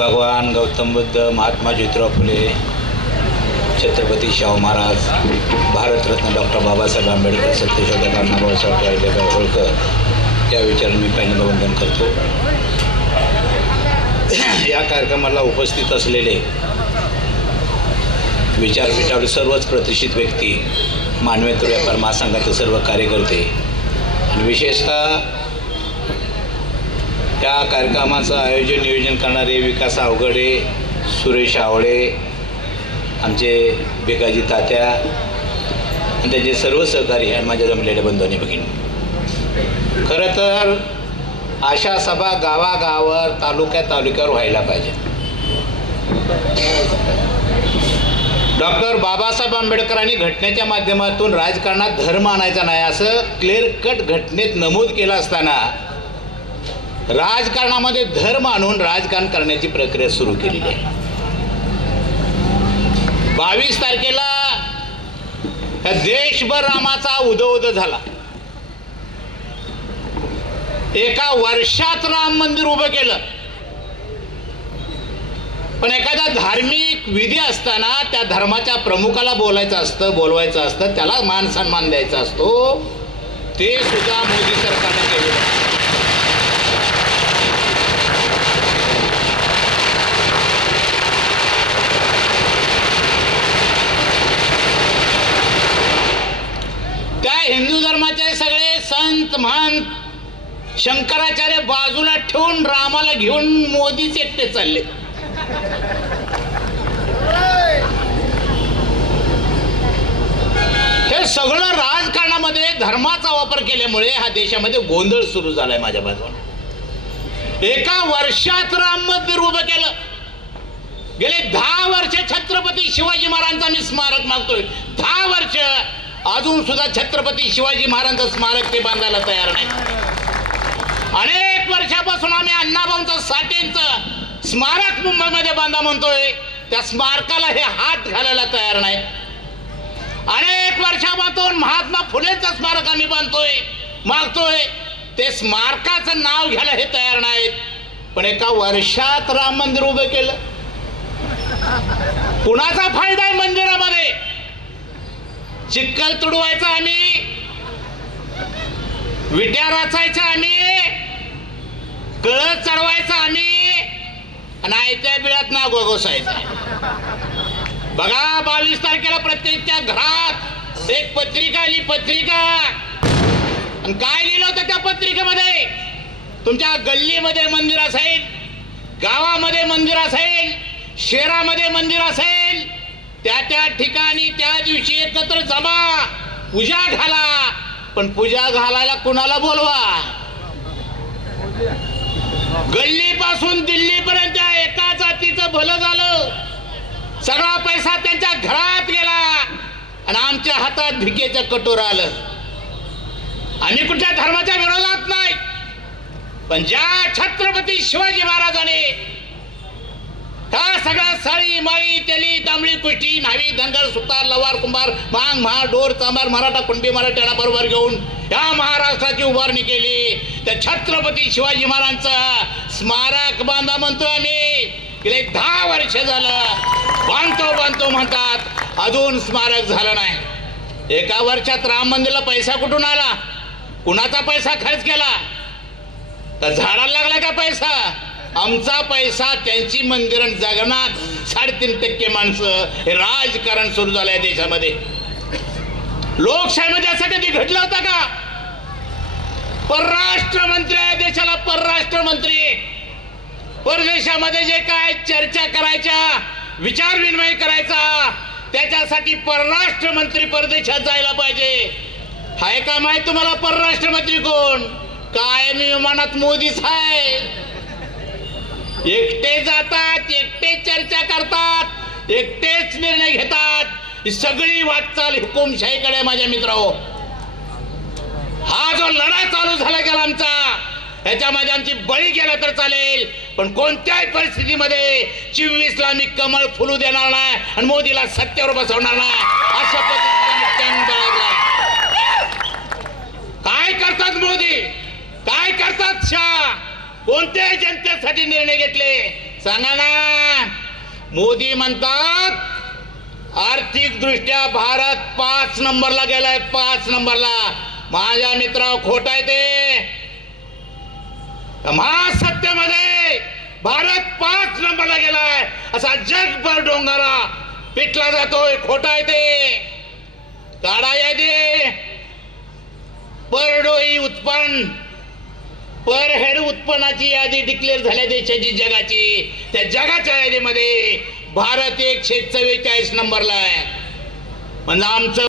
भगवान गौतम बुद्ध, महात्मा ज्योतिराव फुले, छत्रपती शाहू महाराज, भारतरत्न डॉक्टर बाबासाहेब आंबेडकर, सत्यशोधक अण्णाभाऊ साठे होळकर या विचारांनी मी पहिल्यांदा वंदन करतो. या कार्यक्रमाला उपस्थित असलेले विचारपीठावर सर्वच प्रतिष्ठित व्यक्ती, मानवेतर व्यापार महासंघाचे सर्व कार्यकर्ते आणि विशेषतः या कार्यक्रमाचं आयोजन नियोजन करणारे विकास अवघडे, सुरेश आवळे, आमचे भिकाजी तात्या आणि त्यांचे सर्व सहकारी आणि माझ्या जमलेल्या बंधू आणि भगिनी. खरं तर अशा सभा गावागावावर तालुक्यावर व्हायला पाहिजे. डॉक्टर बाबासाहेब आंबेडकरांनी घटनेच्या माध्यमातून राजकारणात धर्म आणायचा नाही असं क्लिअर कट घटनेत नमूद केलं असताना राजकारणामध्ये धर्म आणून राजकारण करण्याची प्रक्रिया सुरू केलेली आहे. 22 तारखेला देशभर रामाचा उदो झाला. एका वर्षात राम मंदिर उभं केलं. पण एखादा धार्मिक विधी असताना त्या धर्माच्या प्रमुखाला बोलवायचं असतं, त्याला मान सन्मान द्यायचा असतो. ते सुद्धा मोदी सरकारने केलं. त्या हिंदू धर्माचे सगळे संत महंत शंकराचार्य बाजूला ठेवून रामाला घेऊन मोदीच एकटे चालले. हे सगळं राजकारणामध्ये धर्माचा वापर केल्यामुळे हा देशामध्ये गोंधळ सुरू झालाय. माझ्या बाजूला एका वर्षात राम मंदिर उभं केलं. गेले 10 वर्ष छत्रपती शिवाजी महाराजांचा मी स्मारक मागतोय. 10 वर्ष अजून सुद्धा छत्रपती शिवाजी महाराजांचं स्मारक ते बांधायला तयार नाही. अनेक वर्षापासून आम्ही अण्णाभाऊ साठेंचं स्मारक मुंबईमध्ये बांधा म्हणतोय. त्या स्मारकाला हे हात घालायला तयार नाही. अनेक वर्षापासून महात्मा फुलेंचं स्मारक आम्ही मागतोय. ते स्मारकाचं नाव घ्यायला हे तयार नाहीत. पण एका वर्षात राम मंदिर उभं केलं. कुणाचा फायदा आहे मंदिरामध्ये? चिखल तुडवायचा आम्ही, विट्या रचायचा आम्ही, कळस चढवायचा आम्ही आणि आयत्या बिळात ना गोगोसायचा. बघा 22 तारखेला प्रत्येकच्या घरात एक पत्रिका आली. आणि काय लिहिलं होतं त्या पत्रिकेमध्ये? तुमच्या गल्लीमध्ये मंदिर असेल, गावामध्ये मंदिर असेल, शहरामध्ये मंदिर असेल, त्या ठिकाणी त्या दिवशी एकत्र जमा, पूजा घाला. पण पूजा घालायला कुणाला बोलवा? गल्लीपासून दिल्लीपर्यंत एका जातीचं भलं झालं. सगळा पैसा त्यांच्या घरात गेला आणि आमच्या हातात भिकेचं कटोर आलं. आम्ही कुठल्या धर्माच्या विरोधात नाही, पण ज्या छत्रपती शिवाजी महाराजांनी हा सगळा साळी माळी तेली तांबळी कुष्टी न्हावी धनगर सुतार लवार कुंभार मांग म्हा डोर चांबार मराठा कुणबी मराठ्याला बरोबर घेऊन या महाराष्ट्राची उभारणी केली, त्या छत्रपती शिवाजी महाराजांचं स्मारक बांधा म्हणतो आम्ही. गेले 10 वर्ष झालं बांधतो म्हणतात, अजून स्मारक झालं नाही. एका वर्षात राम मंदिरला पैसा कुठून आला? कुणाचा पैसा खर्च केला? तर झाडाला लागला का पैसा? आमचा पैसा. त्यांची मंदिर जगण्यात 3.5% माणसं. हे राजकारण सुरू झालंय देशामध्ये. लोकशाहीमध्ये असं कधी घडलं होतं का? परराष्ट्र मंत्री आहे देशाला, परराष्ट्र मंत्री. परदेशामध्ये जे काय चर्चा करायच्या, विचार विनिमय करायचा, त्याच्यासाठी परराष्ट्र मंत्री परदेशात जायला पाहिजे. हाय का माहित तुम्हाला परराष्ट्र मंत्री कोण? कायमी विमानात मोदीच आहे. एकटे जातात, एकटे चर्चा करतात, एकटेच निर्णय घेतात. ही सगळी वाटचाल हुकुमशाहीकडे. माझ्या मित्रांनो, हा जो लढा चालू झाला गेला आमचा, ह्याच्यामध्ये आमची बळी गेला तर चालेल, पण कोणत्याही परिस्थितीमध्ये 24ला आम्ही कमळ फुलू देणार नाही आणि मोदीला सत्तेवर बसवणार नाही. अशा पद्धतीने काय करतात मोदी, काय करतात शाह, कोणत्याही जनतेसाठी निर्णय घेतले सांगा ना. मोदी म्हणतात आर्थिक दृष्ट्या भारत 5 नंबरला गेलाय, 5 नंबरला. माझ्या मित्रा खोट आहे ते. महासत्तेमध्ये भारत 5 नंबरला गेलाय असा जगभर डोंगारा पिटला जातोय. खोट आहे ते. काढा यादी. पर डोई उत्पन्न, पर हेड उत्पन्नाची यादी डिक्लेअर झाल्या देशाची, जगाची. त्या जगाच्या यादीमध्ये भारत 144 नंबरला आहे. म्हणजे आमचं